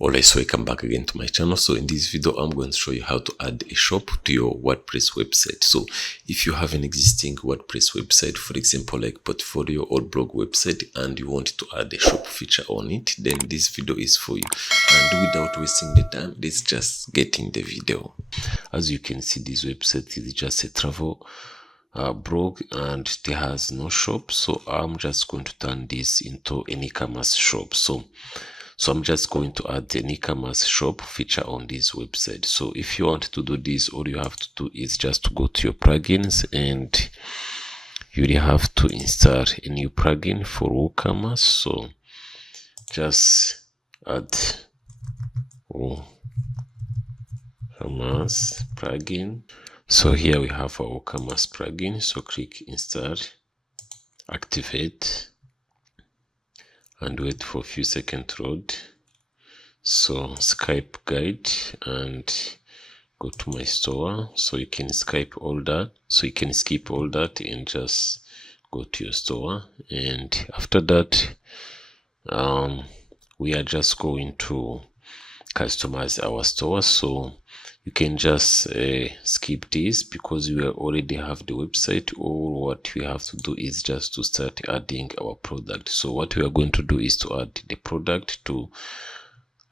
Alright, so welcome back again to my channel. So in this video, I'm going to show you how to add a shop to your WordPress website. So if you have an existing WordPress website, for example, like portfolio or blog website, and you want to add a shop feature on it, then this video is for you. And without wasting the time, let's just get in the video. As you can see, this website is just a travel blog and it has no shop. So I'm just going to turn this into an e-commerce shop. So I'm just going to add an e-commerce shop feature on this website. So if you want to do this, all you have to do is just to go to your plugins and you will have to install a new plugin for WooCommerce. So just add WooCommerce plugin. So here we have our WooCommerce plugin. So click install, activate, and wait for a few seconds to load. So Skype guide and go to my store. So you can skip all that. So you can skip all that and just go to your store. And after that, we are just going to customize our store. So you can just skip this because we already have the website. Or what we have to do is just to start adding our product. So what we are going to do is to add the product to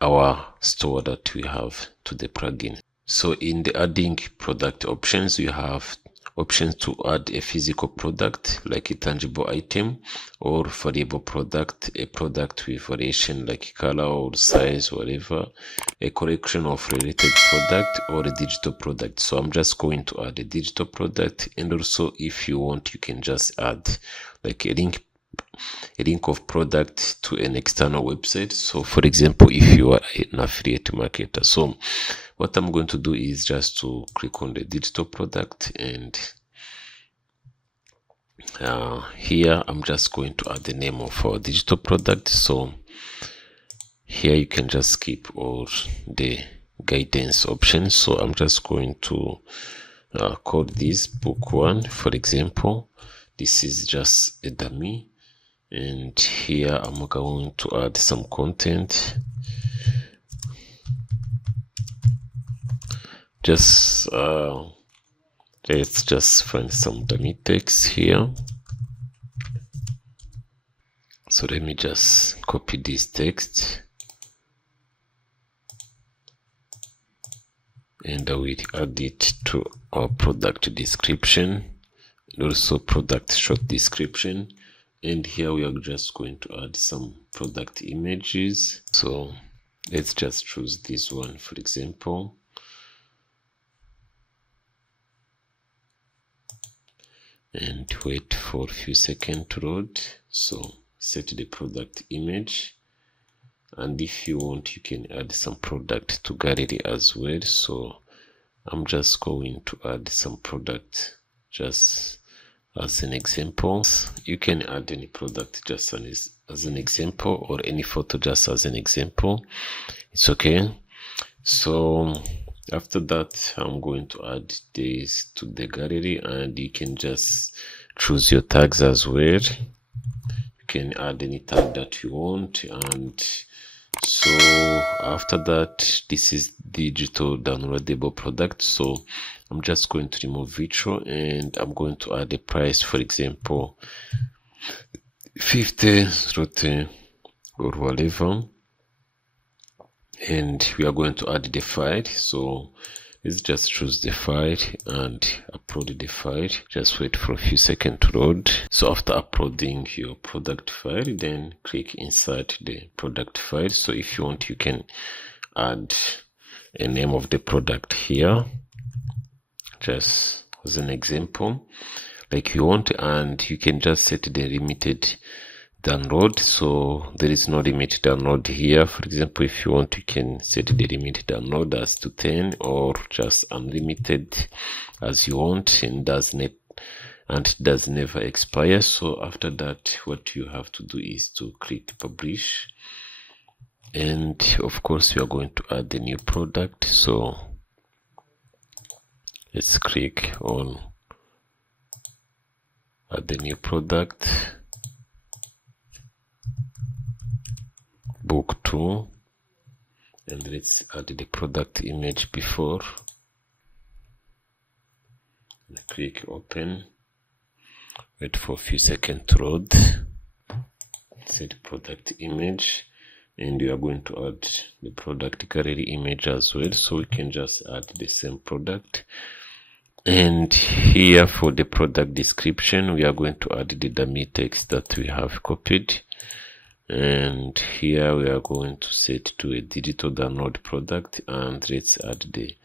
our store that we have to the plugin. So in the adding product options, you have options to add a physical product like a tangible item, or variable product, a product with variation like color or size, whatever, a collection of related product, or a digital product. So I'm just going to add a digital product. And also if you want, you can just add like a link of product to an external website. So for example, if you are an affiliate marketer, so what I'm going to do is just to click on the digital product, and here I'm just going to add the name of our digital product. So here you can just skip all the guidance options. So I'm just going to call this book 1, for example. This is just a dummy, and here I'm going to add some content. Just let's just find some dummy text here. So let me just copy this text and I will add it to our product description and also product short description. And here we are just going to add some product images. So let's just choose this one, for example. And wait for a few seconds to load. So set the product image, and if you want, you can add some product to gallery as well. So I'm just going to add some product just as an example. You can add any product just as an example, or any photo just as an example. It's okay. So after that, I'm going to add this to the gallery, and you can just choose your tags as well. You can add any tag that you want. And so after that, this is digital downloadable product. So I'm just going to remove virtual, and I'm going to add a price, for example 50 zloty or whatever. And we are going to add the file. So let's just choose the file and upload the file. Just wait for a few seconds to load. So after uploading your product file, then click inside the product file. So if you want, you can add a name of the product here, just as an example, like you want, and you can just set the limited download. So there is no limit download here. For example, if you want, you can set the limit download as to 10 or just unlimited as you want, and does never expire. So after that, what you have to do is to click publish, and of course we are going to add the new product. So let's click on add the new product, book 2, and let's add the product image before. Click open, wait for a few seconds to load. Set product image, and we are going to add the product gallery image as well, so we can just add the same product. And here for the product description, we are going to add the dummy text that we have copied, and here we are going to set to a digital download product, and let's add the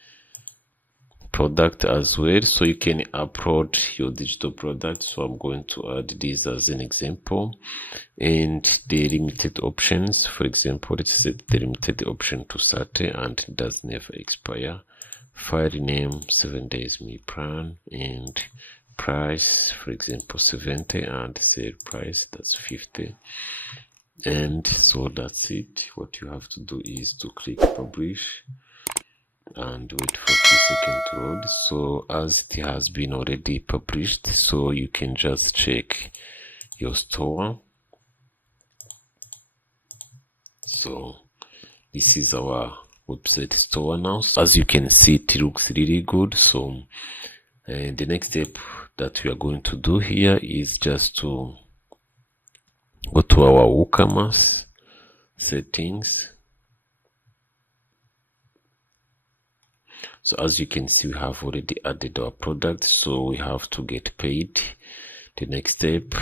product as well, so you can upload your digital product. So I'm going to add this as an example, and the limited options, for example, let's set the limited option to 30 and it does never expire. File name 7 days me plan, and price, for example, 70, and sale price, that's 50. And so that's it. What you have to do is to click publish and wait for a few seconds to load. So as it has been already published, so you can just check your store. So this is our website store now. So as you can see, it looks really good. So the next step that we are going to do here is just to go to our WooCommerce settings. So as you can see, we have already added our product, so we have to get paid. The next step,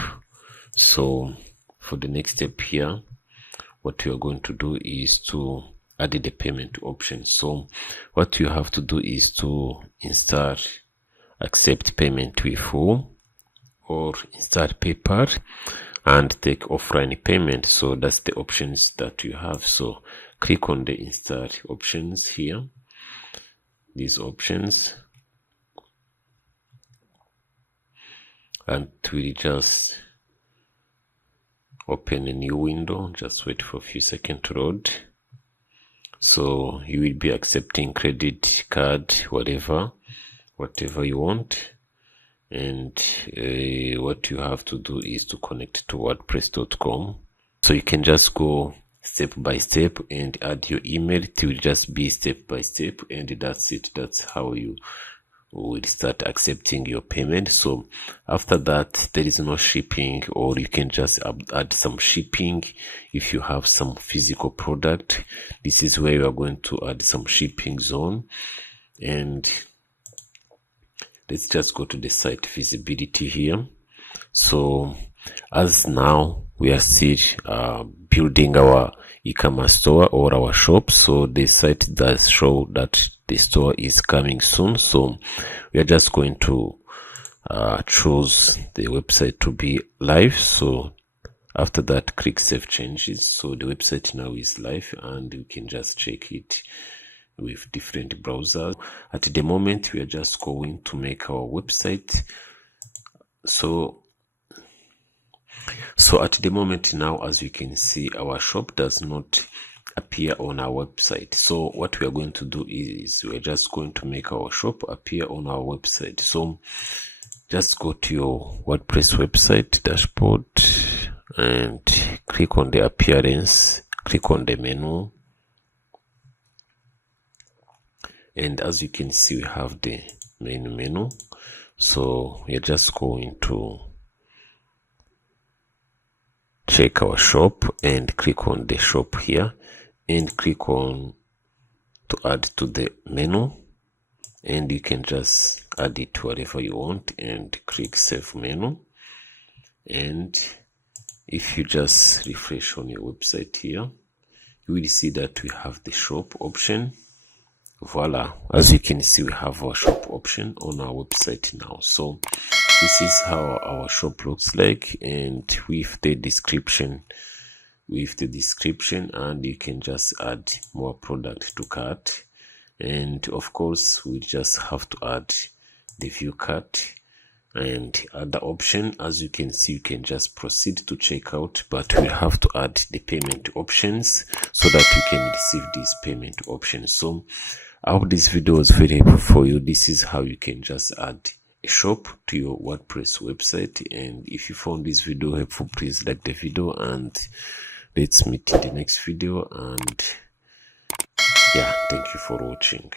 so for the next step here, what we are going to do is to add the payment option. So what you have to do is to install accept payment with full, or install PayPal and take offline payment. So that's the options that you have. So click on the install options here, these options, and we'll just open a new window. Just wait for a few seconds to load. So you will be accepting credit card, whatever you want. And what you have to do is to connect to WordPress.com. So you can just go step by step and add your email. It will just be step by step, and that's it. That's how you will start accepting your payment. So after that, there is no shipping, or you can just add some shipping if you have some physical product. This is where you are going to add some shipping zone. And let's just go to the site visibility here. So as now we are still building our e-commerce store or our shop, so the site does show that the store is coming soon. So we are just going to choose the website to be live. So after that, click save changes. So the website now is live, and we can just check it with different browsers. At the moment, we are just going to make our website. So at the moment now, as you can see, our shop does not appear on our website. So what we are going to do is we are just going to make our shop appear on our website. So just go to your WordPress website dashboard and click on the appearance, click on the menu, and as you can see, we have the main menu. So we are just going to check our shop and click on the shop here, and click on to add to the menu, and you can just add it to whatever you want and click save menu. And if you just refresh on your website here, you will see that we have the shop option. Voila, as you can see, we have our shop option on our website now. So this is how our shop looks like, and with the description, and you can just add more product to cart. And of course, we just have to add the view cart and other option. As you can see, you can just proceed to checkout, but we have to add the payment options so that you can receive these payment options. So I hope this video was very helpful for you. This is how you can just add a shop to your WordPress website. And if you found this video helpful, please like the video, and let's meet in the next video. And Yeah, thank you for watching.